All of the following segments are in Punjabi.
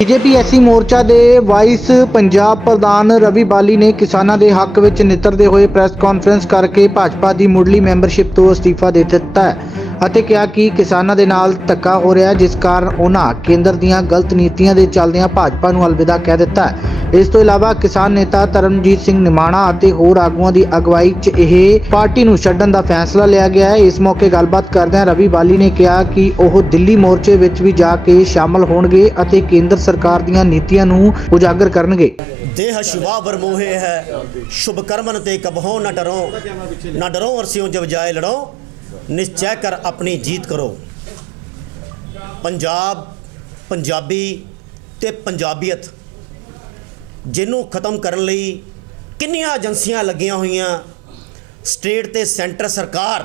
ਬੀਜੇਪੀ ਐਸੀ ਮੋਰਚਾ ਦੇ ਵਾਈਸ ਪੰਜਾਬ ਪ੍ਰਧਾਨ ਰਵੀ ਬਾਲੀ ਨੇ ਕਿਸਾਨਾਂ ਦੇ ਹੱਕ ਵਿੱਚ ਨਿੱਤਰਦੇ ਹੋਏ ਪ੍ਰੈਸ ਕਾਨਫਰੰਸ ਕਰਕੇ ਭਾਜਪਾ ਦੀ ਮੁੱਢਲੀ ਮੈਂਬਰਸ਼ਿਪ ਤੋਂ ਅਸਤੀਫਾ ਦੇ ਦਿੱਤਾ ਹੈ। ਅਤੇ ਕਿਹਾ ਕਿ ਕਿਸਾਨਾਂ ਦੇ ਨਾਲ ਧੱਕਾ ਹੋ ਰਿਹਾ ਜਿਸ ਕਾਰਨ ਉਹਨਾਂ ਕੇਂਦਰ ਦੀਆਂ ਗਲਤ ਨੀਤੀਆਂ ਦੇ ਚੱਲਦਿਆਂ ਭਾਜਪਾ ਨੂੰ ਅਲਵਿਦਾ ਕਹਿ ਦਿੱਤਾ ਇਸ ਤੋਂ ਇਲਾਵਾ ਕਿਸਾਨ ਨੇਤਾ ਤਰਨਜੀਤ ਸਿੰਘ ਨਿਮਾਣਾ ਅਤੇ ਹੋਰ ਆਗੂਆਂ ਦੀ ਅਗਵਾਈ 'ਚ ਇਹ ਪਾਰਟੀ ਨੂੰ ਛੱਡਣ ਦਾ ਫੈਸਲਾ ਲਿਆ ਗਿਆ ਹੈ। ਇਸ ਮੌਕੇ ਗੱਲਬਾਤ ਕਰਦਿਆਂ ਰਵੀ ਬਾਲੀ ਨੇ ਕਿਹਾ ਕਿ ਉਹ ਦਿੱਲੀ ਮੋਰਚੇ ਵਿੱਚ ਵੀ ਜਾ ਕੇ ਸ਼ਾਮਲ ਹੋਣਗੇ ਅਤੇ ਕੇਂਦਰ ਸਰਕਾਰ ਦੀਆਂ ਨੀਤੀਆਂ ਨੂੰ ਉਜਾਗਰ ਕਰਨਗੇ। ਦੇਹ ਸ਼ਿਵਾ ਵਰਮੋਹੇ ਹੈ। ਸ਼ੁਭ ਕਰਮਨ ਤੇ ਕਬਹੋ ਨਾ ਡਰੋ ਨਾ ਡਰੋ ਅਰਸਿਓ ਜਬ ਜਾਏ ਲੜੋ। ਨਿਸ਼ਚੈ ਕਰ ਆਪਣੀ ਜੀਤ ਕਰੋ। ਪੰਜਾਬ, ਪੰਜਾਬੀ ਤੇ ਪੰਜਾਬੀਅਤ, ਜਿਹਨੂੰ ਖਤਮ ਕਰਨ ਲਈ ਕਿੰਨੀਆਂ ਏਜੰਸੀਆਂ ਲੱਗੀਆਂ ਹੋਈਆਂ, ਸਟੇਟ ਤੇ ਸੈਂਟਰ ਸਰਕਾਰ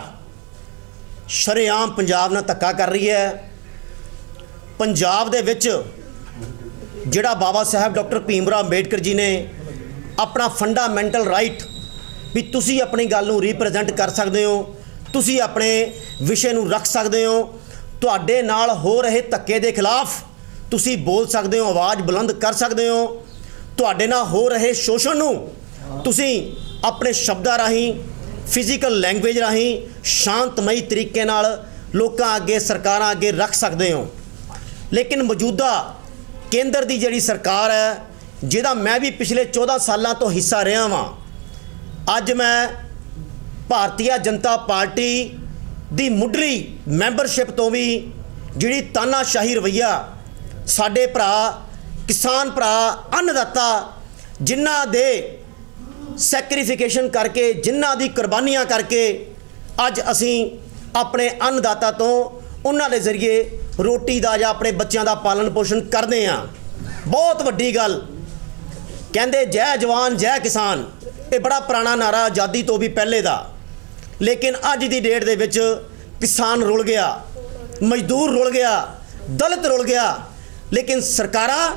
ਸ਼ਰੇਆਮ ਪੰਜਾਬ ਨਾਲ ਧੱਕਾ ਕਰ ਰਹੀ ਹੈ। ਪੰਜਾਬ ਦੇ ਵਿੱਚ ਜਿਹੜਾ ਬਾਬਾ ਸਾਹਿਬ ਡਾਕਟਰ ਭੀਮਰਾਓ ਅੰਬੇਡਕਰ ਜੀ ਨੇ ਆਪਣਾ ਫੰਡਾਮੈਂਟਲ ਰਾਈਟ ਵੀ ਤੁਸੀਂ ਆਪਣੀ ਗੱਲ ਨੂੰ ਰਿਪਰੈਜ਼ੈਂਟ ਕਰ ਸਕਦੇ ਹੋ ਤੁਸੀਂ ਆਪਣੇ ਵਿਸ਼ੇ ਨੂੰ ਰੱਖ ਸਕਦੇ ਹੋ, ਤੁਹਾਡੇ ਨਾਲ ਹੋ ਰਹੇ ਧੱਕੇ ਦੇ ਖਿਲਾਫ ਤੁਸੀਂ ਬੋਲ ਸਕਦੇ ਹੋ, ਆਵਾਜ਼ ਬੁਲੰਦ ਕਰ ਸਕਦੇ ਹੋ, ਤੁਹਾਡੇ ਨਾਲ ਹੋ ਰਹੇ ਸ਼ੋਸ਼ਣ ਨੂੰ ਤੁਸੀਂ ਆਪਣੇ ਸ਼ਬਦਾਂ ਰਾਹੀਂ ਫਿਜ਼ੀਕਲ ਲੈਂਗੁਏਜ ਰਾਹੀਂ ਸ਼ਾਂਤਮਈ ਤਰੀਕੇ ਨਾਲ ਲੋਕਾਂ ਅੱਗੇ, ਸਰਕਾਰਾਂ ਅੱਗੇ ਰੱਖ ਸਕਦੇ ਹੋ। ਲੇਕਿਨ ਮੌਜੂਦਾ ਕੇਂਦਰ ਦੀ ਜਿਹੜੀ ਸਰਕਾਰ ਹੈ, ਜਿਹਦਾ ਮੈਂ ਵੀ ਪਿਛਲੇ 14 ਸਾਲਾਂ ਤੋਂ ਹਿੱਸਾ ਰਿਹਾ ਵਾਂ, ਅੱਜ ਮੈਂ ਭਾਰਤੀ ਜਨਤਾ ਪਾਰਟੀ ਦੀ ਮੁੱਢਲੀ ਮੈਂਬਰਸ਼ਿਪ ਤੋਂ ਵੀ ਜਿਹੜੀ ਤਾਨਾਸ਼ਾਹੀ ਰਵਈਆ ਸਾਡੇ ਭਰਾ ਕਿਸਾਨ ਭਰਾ ਅੰਨਦਾਤਾ ਜਿਨ੍ਹਾਂ ਦੇ ਸੈਕਰੀਫਿਕੇਸ਼ਨ ਕਰਕੇ, ਜਿਨ੍ਹਾਂ ਦੀ ਕੁਰਬਾਨੀਆਂ ਕਰਕੇ ਅੱਜ ਅਸੀਂ ਆਪਣੇ ਅੰਨਦਾਤਾ ਤੋਂ ਉਹਨਾਂ ਦੇ ਜ਼ਰੀਏ ਰੋਟੀ ਦਾ ਜਾਂ ਆਪਣੇ ਬੱਚਿਆਂ ਦਾ ਪਾਲਣ ਪੋਸ਼ਣ ਕਰਦੇ ਆ ਬਹੁਤ ਵੱਡੀ ਗੱਲ। ਕਹਿੰਦੇ ਜੈ ਜਵਾਨ, ਜੈ ਕਿਸਾਨ। ਇਹ ਬੜਾ ਪੁਰਾਣਾ ਨਾਰਾ ਆਜ਼ਾਦੀ ਤੋਂ ਵੀ ਪਹਿਲੇ ਦਾ। ਲੇਕਿਨ ਅੱਜ ਦੀ ਡੇਟ ਦੇ ਵਿੱਚ ਕਿਸਾਨ ਰੁਲ ਗਿਆ, ਮਜ਼ਦੂਰ ਰੁਲ ਗਿਆ, ਦਲਿਤ ਰੁਲ ਗਿਆ। ਲੇਕਿਨ ਸਰਕਾਰਾਂ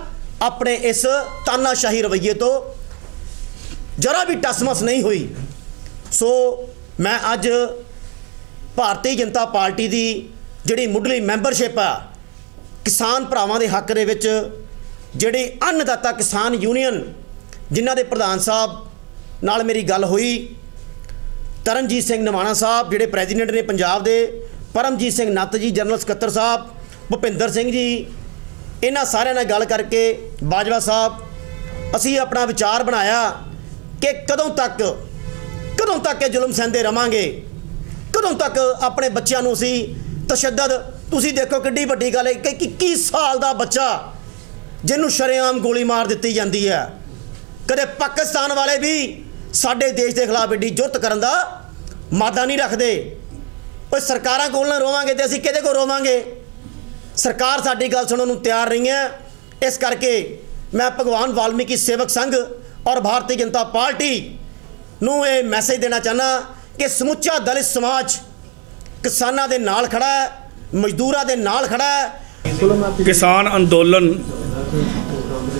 ਆਪਣੇ ਇਸ ਤਾਨਾਸ਼ਾਹੀ ਰਵੱਈਏ ਤੋਂ ਜਰਾ ਵੀ ਟਸਮਸ ਨਹੀਂ ਹੋਈ। ਸੋ ਮੈਂ ਅੱਜ ਭਾਰਤੀ ਜਨਤਾ ਪਾਰਟੀ ਦੀ ਜਿਹੜੀ ਮੁੱਢਲੀ ਮੈਂਬਰਸ਼ਿਪ ਆ, ਕਿਸਾਨ ਭਰਾਵਾਂ ਦੇ ਹੱਕ ਦੇ ਵਿੱਚ ਜਿਹੜੀ ਅੰਨਦਾਤਾ ਕਿਸਾਨ ਯੂਨੀਅਨ, ਜਿਨ੍ਹਾਂ ਦੇ ਪ੍ਰਧਾਨ ਸਾਹਿਬ ਨਾਲ ਮੇਰੀ ਗੱਲ ਹੋਈ ਤਰਨਜੀਤ ਸਿੰਘ ਨਵਾਣਾ ਸਾਹਿਬ, ਜਿਹੜੇ ਪ੍ਰੈਜ਼ੀਡੈਂਟ ਨੇ ਪੰਜਾਬ ਦੇ, ਪਰਮਜੀਤ ਸਿੰਘ ਨੱਤ ਜੀ, ਜਨਰਲ ਸਕੱਤਰ ਸਾਹਿਬ, ਭੁਪਿੰਦਰ ਸਿੰਘ ਜੀ, ਇਹਨਾਂ ਸਾਰਿਆਂ ਨਾਲ ਗੱਲ ਕਰਕੇ ਬਾਜਵਾ ਸਾਹਿਬ, ਅਸੀਂ ਆਪਣਾ ਵਿਚਾਰ ਬਣਾਇਆ ਕਿ ਕਦੋਂ ਤੱਕ ਕਦੋਂ ਤੱਕ ਇਹ ਜ਼ੁਲਮ ਸਹਿੰਦੇ ਰਵਾਂਗੇ? ਕਦੋਂ ਤੱਕ ਆਪਣੇ ਬੱਚਿਆਂ ਨੂੰ ਅਸੀਂ ਤਸ਼ੱਦਦ, ਤੁਸੀਂ ਦੇਖੋ ਕਿੱਡੀ ਵੱਡੀ ਗੱਲ ਹੈ ਕਿ 21 ਸਾਲ ਦਾ ਬੱਚਾ ਜਿਹਨੂੰ ਸ਼ਰੇਆਮ ਗੋਲੀ ਮਾਰ ਦਿੱਤੀ ਜਾਂਦੀ ਹੈ। ਕਦੇ ਪਾਕਿਸਤਾਨ ਵਾਲੇ ਵੀ ਸਾਡੇ ਦੇਸ਼ ਦੇ ਖਿਲਾਫ ਏਡੀ ਜੁਰਤ ਕਰਨ ਦਾ ਮਾਦਾ ਨਹੀਂ ਰੱਖਦੇ। ਓਏ ਸਰਕਾਰਾਂ ਕੋਲ ਨਾ ਰੋਵਾਂਗੇ ਤੇ ਅਸੀਂ ਕਿਹਦੇ ਕੋਲ ਰੋਵਾਂਗੇ? ਸਰਕਾਰ ਸਾਡੀ ਗੱਲ ਸੁਣਨ ਨੂੰ ਤਿਆਰ ਨਹੀਂ ਹੈ। ਇਸ ਕਰਕੇ ਮੈਂ ਭਗਵਾਨ ਵਾਲਮੀਕੀ ਸੇਵਕ ਸੰਘ ਔਰ ਭਾਰਤੀ ਜਨਤਾ ਪਾਰਟੀ ਨੂੰ ਇਹ ਮੈਸੇਜ ਦੇਣਾ ਚਾਹਨਾ ਕਿ ਸਮੁੱਚਾ ਦਲਿਤ ਸਮਾਜ ਕਿਸਾਨਾਂ ਦੇ ਨਾਲ ਖੜਾ ਹੈ, ਮਜ਼ਦੂਰਾਂ ਦੇ ਨਾਲ ਖੜਾ ਹੈ। ਕਿਸਾਨ ਅੰਦੋਲਨ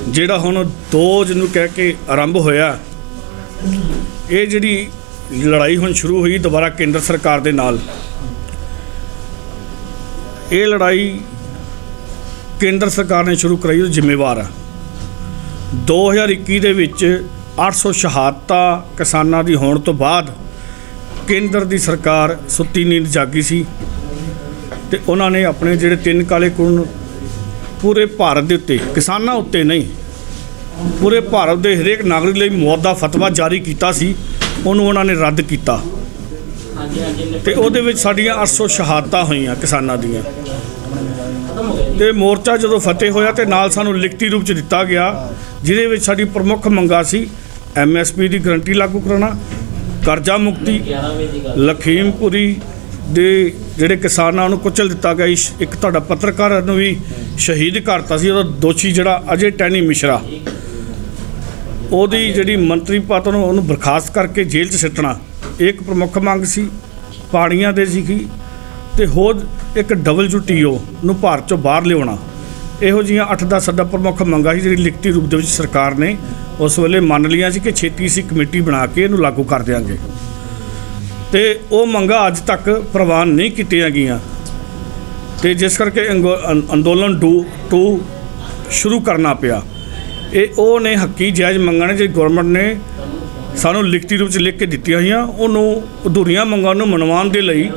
ਜਿਹੜਾ ਹੁਣ 2 ਜਿਹਨੂੰ ਕਹਿ ਕੇ ਆਰੰਭ ਹੋਇਆ, ਇਹ ਜਿਹੜੀ ਲੜਾਈ ਹੁਣ ਸ਼ੁਰੂ ਹੋਈ ਦੁਬਾਰਾ ਕੇਂਦਰ ਸਰਕਾਰ ਦੇ ਨਾਲ। ਇਹ ਲੜਾਈ ਕੇਂਦਰ ਸਰਕਾਰ ਨੇ ਸ਼ੁਰੂ ਕਰਾਈ, ਉਹ ਜ਼ਿੰਮੇਵਾਰ ਆ। 2021 ਦੇ ਵਿੱਚ 800 ਸ਼ਹਾਦਤਾਂ ਕਿਸਾਨਾਂ ਦੀ ਹੋਣ ਤੋਂ ਬਾਅਦ ਕੇਂਦਰ ਦੀ ਸਰਕਾਰ ਸੁੱਤੀ ਨੀਂਦ ਜਾਗੀ ਸੀ ਤੇ ਉਹਨਾਂ ਨੇ ਆਪਣੇ ਜਿਹੜੇ ਤਿੰਨ ਕਾਲੇ ਕਾਨੂੰਨ ਪੂਰੇ ਭਾਰਤ ਦੇ ਉੱਤੇ, ਕਿਸਾਨਾਂ ਉੱਤੇ ਨਹੀਂ, ਪੂਰੇ ਭਾਰਤ ਦੇ ਹਰੇਕ ਨਾਗਰਿਕ ਲਈ ਮੌਤ ਦਾ ਫਤਵਾ ਜਾਰੀ ਕੀਤਾ ਸੀ। ਉਹਨੂੰ ਉਹਨਾਂ ਨੇ ਰੱਦ ਕੀਤਾ। ਤੇ ਉਹਦੇ ਵਿੱਚ ਸਾਡੀਆਂ 800 ਸ਼ਹਾਦਤਾਂ ਹੋਈਆਂ ਕਿਸਾਨਾਂ ਦੀਆਂ। ਤੇ ਮੋਰਚਾ ਜਦੋਂ ਫਤਿਹ ਹੋਇਆ ਤੇ ਨਾਲ ਸਾਨੂੰ ਲਿਖਤੀ ਰੂਪ ਚ ਦਿੱਤਾ ਗਿਆ ਜਿਹਦੇ ਵਿੱਚ ਸਾਡੀ ਪ੍ਰਮੁੱਖ ਮੰਗਾਂ ਸੀ ਐਮਐਸਪੀ ਦੀ ਗਰੰਟੀ ਲਾਗੂ ਕਰਾਉਣਾ ਕਰਜ਼ਾ ਮੁਕਤੀ ਲਖੀਮਪੁਰੀ ਦੇ ਜਿਹੜੇ ਕਿਸਾਨਾਂ ਨੂੰ ਕੁਚਲ ਦਿੱਤਾ ਗਿਆ। ਇੱਕ ਤੁਹਾਡਾ ਪੱਤਰਕਾਰ ਨੂੰ ਵੀ ਸ਼ਹੀਦ ਕਰਤਾ ਸੀ ਉਹਦਾ ਦੋਸ਼ੀ ਜਿਹੜਾ ਅਜੇ ਟੈਨੀ ਮਿਸ਼ਰਾ। ਉਹਦੀ ਜਿਹੜੀ ਮੰਤਰੀ ਪਦ ਨੂੰ ਉਹਨੂੰ ਬਰਖਾਸਤ ਕਰਕੇ ਜੇਲ੍ਹ 'ਚ ਸਿੱਟਣਾ, ਇਹ ਇੱਕ ਪ੍ਰਮੁੱਖ ਮੰਗ ਸੀ, ਪਾਣੀਆਂ ਦੇ ਸੀਗੀ, ਤੇ ਹੋਰ ਇੱਕ ਡਬਲਯੂਟੀਓ ਨੂੰ ਭਾਰਤ ਚੋਂ ਬਾਹਰ ਲਿਆਉਣਾ। ਇਹੋ ਜੀਆਂ 8-10 ਸੱਦਾ ਪ੍ਰਮੁੱਖ ਮੰਗਾਂ ਸੀ ਜਿਹੜੀ ਲਿਖਤੀ ਰੂਪ ਦੇ ਵਿੱਚ ਸਰਕਾਰ ਨੇ ਉਸ ਵੇਲੇ ਮੰਨ ਲਈਆਂ ਸੀ ਕਿ ਛੇਤੀ ਸੀ ਕਮੇਟੀ ਬਣਾ ਕੇ ਇਹਨੂੰ ਲਾਗੂ ਕਰ ਦਿਆਂਗੇ। ਤੇ ਉਹ ਮੰਗਾਂ ਅੱਜ ਤੱਕ ਪ੍ਰਵਾਨ ਨਹੀਂ ਕੀਤੀਆਂ ਗਈਆਂ। ਤੇ ਜਿਸ ਕਰਕੇ ਅੰਗੋ- ਅੰਦੋਲਨ 2 2 ਸ਼ੁਰੂ ਕਰਨਾ ਪਿਆ। ਇਹ ਉਹ ਨੇ ਹੱਕੀ ਜਾਇਜ਼ ਮੰਗਾਂ ਨੇ ਜੇ ਗਵਰਨਮੈਂਟ ਨੇ ਸਾਨੂੰ ਲਿਖਤੀ ਰੂਪ ਚ ਲਿਖ ਕੇ ਦਿੱਤੀਆਂ ਹੋਈਆਂ। ਉਹਨੂੰ ਅਧੂਰੀਆਂ ਮੰਗਾਂ ਨੂੰ ਮਨਵਾਉਣ ਦੇ ਲਈ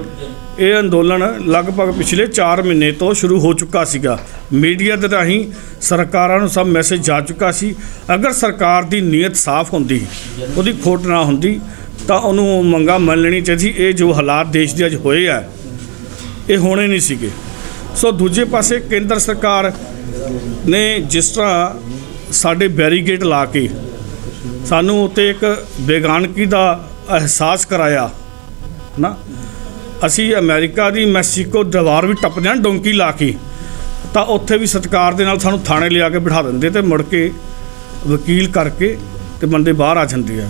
ਇਹ ਅੰਦੋਲਨ ਲਗਭਗ ਪਿਛਲੇ 4 ਮਹੀਨੇ ਤੋਂ ਸ਼ੁਰੂ ਹੋ ਚੁੱਕਾ ਸੀਗਾ। ਮੀਡੀਆ ਦੇ ਰਾਹੀਂ ਸਰਕਾਰਾਂ ਨੂੰ ਸਭ ਮੈਸੇਜ ਜਾ ਚੁੱਕਾ ਸੀ। ਅਗਰ ਸਰਕਾਰ ਦੀ ਨੀਅਤ ਸਾਫ਼ ਹੁੰਦੀ, ਉਹਦੀ ਖੋਟ ਨਾ ਹੁੰਦੀ, ਤਾਂ ਉਹਨੂੰ ਮੰਗਾਂ ਮੰਨ ਲੈਣੀ ਚਾਹੀਦੀ ਇਹ ਜੋ ਹਾਲਾਤ ਦੇਸ਼ ਦੇ ਅੱਜ ਹੋਏ ਆ, ਇਹ ਹੋਣੇ ਨਹੀਂ ਸੀਗੇ। ਸੋ ਦੂਜੇ ਪਾਸੇ ਕੇਂਦਰ ਸਰਕਾਰ ਨੇ ਜਿਸ ਤਰ੍ਹਾਂ ਸਾਡੇ ਬੈਰੀਗੇਟ ਲਾ ਕੇ ਸਾਨੂੰ ਉੱਤੇ ਇੱਕ ਬੇਗਾਨਕੀ ਦਾ ਅਹਿਸਾਸ ਕਰਾਇਆ, ਨਾ। ਅਸੀਂ ਅਮਰੀਕਾ ਦੀ ਮੈਕਸੀਕੋ ਦੀਵਾਰ ਵੀ ਟੱਪਦੇ ਹਾਂ, ਡੋਂਕੀ ਲਾ ਕੇ। ਤਾਂ ਉੱਥੇ ਵੀ ਸਤਿਕਾਰ ਦੇ ਨਾਲ ਸਾਨੂੰ ਥਾਣੇ ਲਿਆ ਕੇ ਬਿਠਾ ਦਿੰਦੇ ਤੇ ਮੁੜ ਕੇ ਵਕੀਲ ਕਰਕੇ ਤੇ ਬੰਦੇ ਬਾਹਰ ਆ ਜਾਂਦੇ ਆ।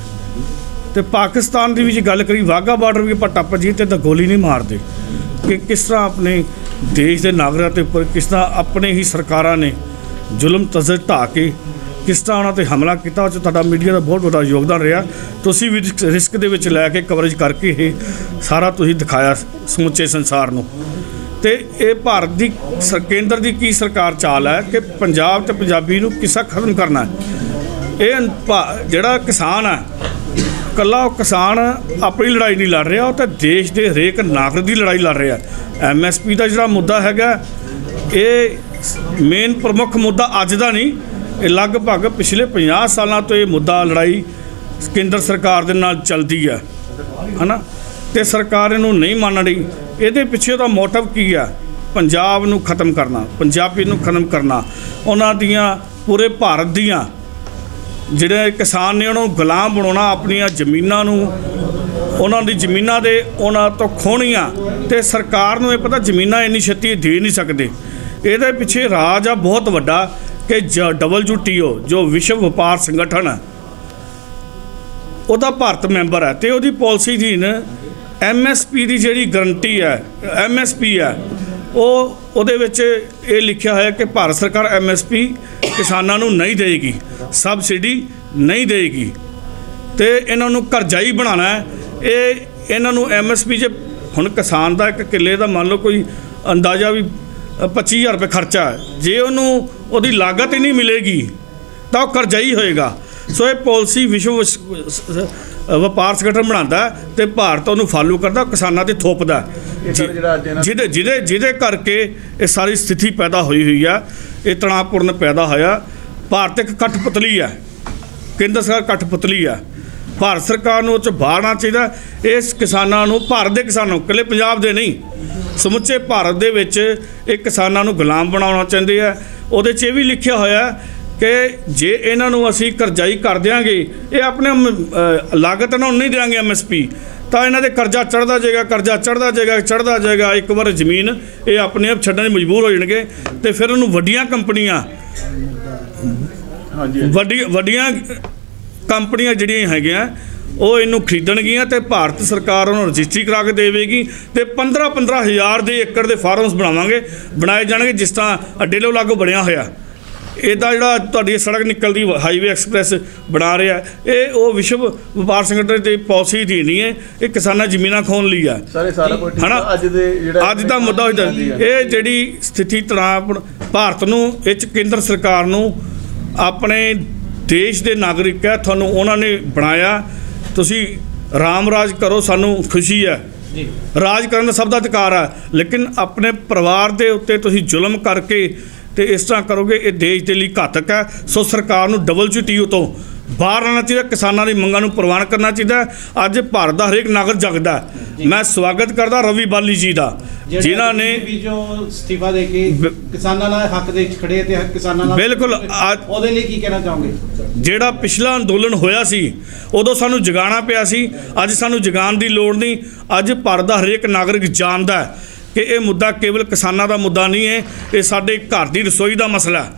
ਤੇ ਪਾਕਿਸਤਾਨ ਦੀ ਵੀ ਜੇ ਗੱਲ ਕਰੀ ਵਾਹਗਾ ਬਾਰਡਰ ਵੀ ਆਪਾਂ ਟੱਪ ਜੀ ਤੇ ਤਾਂ ਗੋਲੀ ਨਹੀਂ ਮਾਰਦੇ। ਕਿ ਕਿਸ ਤਰ੍ਹਾਂ ਆਪਣੇ ਦੇਸ਼ ਦੇ ਨਾਗਰਿਕਾਂ ਦੇ ਉੱਪਰ ਕਿਸ ਤਰ੍ਹਾਂ ਆਪਣੇ ਹੀ ਸਰਕਾਰਾਂ ਨੇ ਜ਼ੁਲਮ ਤਜ਼ਰ ਢਾ ਕੇ ਕਿਸ ਤਰ੍ਹਾਂ ਉਹਨਾਂ ਤੇ ਹਮਲਾ ਕੀਤਾ, ਉਹ 'ਚ ਤੁਹਾਡਾ ਮੀਡੀਆ ਦਾ ਬਹੁਤ ਵੱਡਾ ਯੋਗਦਾਨ ਰਿਹਾ। ਤੁਸੀਂ ਵੀ ਰਿਸਕ- ਰਿਸਕ ਦੇ ਵਿੱਚ ਲੈ ਕੇ ਕਵਰੇਜ ਕਰਕੇ ਇਹ ਸਾਰਾ ਤੁਸੀਂ ਦਿਖਾਇਆ ਸਮੁੱਚੇ ਸੰਸਾਰ ਨੂੰ। ਤੇ ਇਹ ਭਾਰਤ ਦੀ ਸ- ਕੇਂਦਰ ਦੀ ਕੀ ਸਰਕਾਰ ਚਾਲ ਹੈ ਕਿ ਪੰਜਾਬ ਤੇ ਪੰਜਾਬੀ ਨੂੰ ਕਿਸਾ ਖਤਮ ਕਰਨਾ ਹੈ? ਇਹ ਭਾ- ਜਿਹੜਾ ਕਿਸਾਨ ਹੈ ਕੱਲਾ ਉਹ ਕਿਸਾਨ ਆਪਣੀ ਲੜਾਈ ਨਹੀਂ ਲੜ ਰਿਹਾ, ਉਹ ਤਾਂ ਦੇਸ਼ ਦੇ ਹਰੇਕ ਨਾਗਰਿਕ ਦੀ ਲੜਾਈ ਲੜ ਰਿਹਾ ਐਮਐਸਪੀ ਦਾ ਜਿਹੜਾ ਮੁੱਦਾ ਹੈਗਾ, ਇਹ ਮੇਨ ਪ੍ਰਮੁੱਖ ਮੁੱਦਾ ਅੱਜ ਦਾ ਨਹੀਂ, ਇਹ ਲਗਭਗ ਪਿਛਲੇ 50 ਸਾਲਾਂ ਤੋਂ ਇਹ ਮੁੱਦਾ ਲੜਾਈ ਕੇਂਦਰ ਸਰਕਾਰ ਦੇ ਨਾਲ ਚੱਲਦੀ ਹੈ ਹਨਾ? ਤੇ ਸਰਕਾਰ ਇਹਨੂੰ ਨਹੀਂ ਮੰਨ ਰਹੀ, ਇਹਦੇ ਪਿੱਛੇ ਦਾ ਮੋਟਿਵ ਕੀ ਆ? ਪੰਜਾਬ ਨੂੰ ਖਤਮ ਕਰਨਾ, ਪੰਜਾਬੀ ਨੂੰ ਖਤਮ ਕਰਨਾ, ਉਹਨਾਂ ਦੀਆਂ ਪੂਰੇ ਭਾਰਤ ਦੀਆਂ, ਜਿਹੜੇ ਕਿਸਾਨ ਨੇ ਉਹਨਾਂ ਨੂੰ ਗੁਲਾਮ ਬਣਾਉਣਾ, ਆਪਣੀਆਂ ਜ਼ਮੀਨਾਂ ਨੂੰ, ਉਹਨਾਂ ਦੀ ਜ਼ਮੀਨਾਂ ਦੇ ਉਹਨਾਂ ਤੋਂ ਖੋਹਣੀਆਂ, ਤੇ ਸਰਕਾਰ ਨੂੰ ਇਹ ਪਤਾ ਜ਼ਮੀਨਾਂ ਇੰਨੀ ਛੇਤੀ ਦੇ ਨਹੀਂ ਸਕਦੇ। ਇਹਦੇ ਪਿੱਛੇ ਰਾਜ ਆ ਬਹੁਤ ਵੱਡਾ ਕਿ ਡਬਲਯੂਟੀਓ ਜੋ ਵਿਸ਼ਵ ਵਪਾਰ ਸੰਗਠਨ ਹੈ ਉਹਦਾ ਭਾਰਤ ਮੈਂਬਰ ਹੈ ਤੇ ਉਹਦੀ ਪਾਲਿਸੀ ਅਧੀਨ ਐਮਐਸਪੀ ਦੀ ਜਿਹੜੀ ਗਰੰਟੀ ਹੈ ਐਮਐਸਪੀ ਹੈ ਉਹ ਉਹਦੇ ਵਿੱਚ ਇਹ ਲਿਖਿਆ ਹੋਇਆ ਕਿ ਭਾਰਤ ਸਰਕਾਰ ਐਮਐਸਪੀ ਕਿਸਾਨਾਂ ਨੂੰ ਨਹੀਂ ਦੇਗੀ ਸਬਸਿਡੀ ਨਹੀਂ ਦੇਗੀ ਤੇ ਇਹਨਾਂ ਨੂੰ ਕਰਜ਼ਾਈ ਬਣਾਉਣਾ ਹੈ। ਇਹ, ਇਹਨਾਂ ਨੂੰ ਐਮਐਸਪੀ ਜੇ, ਹੁਣ ਕਿਸਾਨ ਦਾ ਇੱਕ ਕਿੱਲੇ ਦਾ ਮੰਨ ਲਓ ਕੋਈ ਅੰਦਾਜ਼ਾ ਵੀ 25000 ਰੁਪਏ ਖਰਚਾ ਹੈ। ਜੇ ਉਹਨੂੰ ਉਹਦੀ ਲਾਗਤ ਹੀ ਨਹੀਂ ਮਿਲੇਗੀ ਤਾਂ ਉਹ ਕਰਜ਼ਾਈ ਹੋਏਗਾ। ਸੋ ਇਹ ਪਾਲਿਸੀ ਵਿਸ਼ਵ ਵਪਾਰ ਸੰਗਠਨ ਬਣਾਉਂਦਾ ਹੈ ਤੇ ਭਾਰਤ ਉਹਨੂੰ ਫਾਲੋ ਕਰਦਾ ਕਿਸਾਨਾਂ ਤੇ ਥੋਪਦਾ ਹੈ। ਜਿਹਦੇ ਜਿਹਦੇ ਜਿਹਦੇ ਕਰਕੇ ਇਹ ਸਾਰੀ ਸਥਿਤੀ ਪੈਦਾ ਹੋਈ ਹੋਈ ਆ ਇਹ ਤਣਾਅਪੂਰਨ ਪੈਦਾ ਹੋਇਆ। ਭਾਰਤ ਇੱਕ ਕਠਪੁਤਲੀ ਆ ਕੇਂਦਰ ਸਰਕਾਰ ਕਠਪੁਤਲੀ ਆ ਭਾਰਤ ਸਰਕਾਰ ਨੂੰ ਉਹ 'ਚ ਬਾਹਰਨਾ ਚਾਹੀਦਾ। ਇਸ ਕਿਸਾਨਾਂ ਨੂੰ ਭਾਰਤ ਦੇ ਕਿਸਾਨਾਂ ਨੂੰ ਇਕੱਲੇ ਪੰਜਾਬ ਦੇ ਨਹੀਂ ਸਮੁੱਚੇ ਭਾਰਤ ਦੇ ਵਿੱਚ ਇਹ ਕਿਸਾਨਾਂ ਨੂੰ ਗੁਲਾਮ ਬਣਾਉਣਾ ਚਾਹੁੰਦੇ ਆ। ਉਹਦੇ 'ਚ ਇਹ ਵੀ ਲਿਖਿਆ ਹੋਇਆ ਕਿ ਜੇ ਇਹਨਾਂ ਨੂੰ ਅਸੀਂ ਕਰਜ਼ਾਈ ਕਰ ਦਿਆਂਗੇ ਇਹ ਆਪਣੇ ਲਾਗਤ ਇਹਨਾਂ ਨੂੰ ਨਹੀਂ ਦਿਆਂਗੇ ਐਮਐਸਪੀ ਤਾਂ ਇਹਨਾਂ ਦੇ ਕਰਜ਼ਾ ਚੜਦਾ ਜਾਏਗਾ ਕਰਜ਼ਾ ਚੜਦਾ ਜਾਏਗਾ ਚੜਦਾ ਜਾਏਗਾ। ਇੱਕ ਵਾਰ ਜ਼ਮੀਨ ਇਹ ਆਪਣੇ ਆਪ ਛੱਡਣ ਦੀ ਮਜਬੂਰ ਹੋ ਜਾਣਗੇ ਤੇ ਫਿਰ ਉਹਨੂੰ ਵੱਡੀਆਂ ਕੰਪਨੀਆਂ ਹਾਂਜੀ। ਵੱਡੀ ਵੱਡੀਆਂ ਕੰਪਨੀਆਂ ਜਿਹੜੀਆਂ ਹੈਗੀਆਂ ਉਹ ਇਹਨੂੰ ਖਰੀਦਣਗੀਆਂ ਤੇ ਭਾਰਤ ਸਰਕਾਰ ਉਹਨੂੰ ਰਜਿਸਟਰੀ ਕਰਾ ਕੇ ਦੇਵੇਗੀ ਤੇ 15 15 ਹਜ਼ਾਰ ਦੇ ਏਕੜ ਦੇ ਫਾਰਮਸ ਬਣਾਵਾਂਗੇ ਬਣਾਏ ਜਾਣਗੇ ਜਿਸ ਤਰ੍ਹਾਂ ਅੱਡੇ ਲੋ ਲਾਗੂ ਬਣਿਆ ਹੋਇਆ ਇਹਦਾ ਜਿਹੜਾ ਤੁਹਾਡੀ ਸੜਕ ਨਿਕਲਦੀ ਹਾਈਵੇ ਐਕਸਪ੍ਰੈਸ ਬਣਾ ਰਿਹਾ ਇਹ ਉਹ ਵਿਸ਼ਵ ਵਪਾਰ ਸੰਗਠਨ ਦੀ ਪਾਲਿਸੀ ਦੀ ਨਹੀਂ ਹੈ ਇਹ ਕਿਸਾਨਾਂ ਜ਼ਮੀਨਾਂ ਖੋਣ ਲਈ ਆ ਸਾਰੇ ਕੁਝ। ਅੱਜ ਦੇ ਜਿਹੜਾ ਅੱਜ ਦਾ ਮੁੱਦਾ। ਇਹ ਜਿਹੜੀ ਸਥਿਤੀ ਤਣਾਅ ਭਾਰਤ ਨੂੰ ਇਹ 'ਚ ਕੇਂਦਰ ਸਰਕਾਰ ਨੂੰ ਆਪਣੇ ਦੇਸ਼ ਦੇ ਨਾਗਰਿਕ ਹੈ ਤੁਹਾਨੂੰ ਉਹਨਾਂ ਨੇ ਬਣਾਇਆ। ਤੁਸੀਂ ਰਾਮ ਰਾਜ ਕਰੋ ਸਾਨੂੰ ਖੁਸ਼ੀ ਹੈ। ਜੀ। ਰਾਜ ਕਰਨ ਦਾ ਸਭ ਦਾ ਅਧਿਕਾਰ ਹੈ ਲੇਕਿਨ ਆਪਣੇ ਪਰਿਵਾਰ ਦੇ ਉੱਤੇ ਤੁਸੀਂ ਜ਼ੁਲਮ ਕਰਕੇ ਤੇ ਇਸ ਤਰ੍ਹਾਂ ਕਰੋਗੇ ਇਹ ਦੇਸ਼ ਦੇ ਲਈ ਘਾਤਕ ਹੈ। ਸੋ ਸਰਕਾਰ ਨੂੰ ਡਬਲਯੂਟੀਓ ਤੋਂ ਬਾਹਰ ਆਉਣਾ ਚਾਹੀਦਾ ਕਿਸਾਨਾਂ ਦੀ ਮੰਗਾਂ ਨੂੰ ਪ੍ਰਵਾਨ ਕਰਨਾ ਚਾਹੀਦਾ। ਅੱਜ ਭਾਰਤ ਦਾ ਹਰੇਕ ਨਾਗਰਿਕ ਜਗਦਾ। ਮੈਂ ਸਵਾਗਤ ਕਰਦਾ ਰਵੀ ਬਾਲੀ ਜੀ ਦਾ ਜਿਨ੍ਹਾਂ ਨੇ ਜੋ ਅਸਤੀਫਾ ਦੇ ਕੇ ਕਿਸਾਨਾਂ ਨਾਲ ਹੱਕ ਦੇ ਖੜੇ ਤੇ ਕਿਸਾਨਾਂ ਨਾਲ ਬਿਲਕੁਲ, ਉਹਦੇ ਲਈ ਕੀ ਕਹਿਣਾ ਚਾਹੋਗੇ? ਜਿਹੜਾ ਪਿਛਲਾ ਅੰਦੋਲਨ ਹੋਇਆ ਸੀ ਉਦੋਂ ਸਾਨੂੰ ਜਗਾਉਣਾ ਪਿਆ ਸੀ। ਅੱਜ ਸਾਨੂੰ ਜਗਾਉਣ ਦੀ ਲੋੜ ਨਹੀਂ। ਅੱਜ ਭਾਰਤ ਦਾ ਹਰੇਕ ਨਾਗਰਿਕ ਜਾਣਦਾ ਕਿ ਇਹ ਮੁੱਦਾ ਕੇਵਲ ਕਿਸਾਨਾਂ ਦਾ ਮੁੱਦਾ ਨਹੀਂ ਹੈ ਇਹ ਸਾਡੇ ਘਰ ਦੀ ਰਸੋਈ ਦਾ ਮਸਲਾ ਹੈ।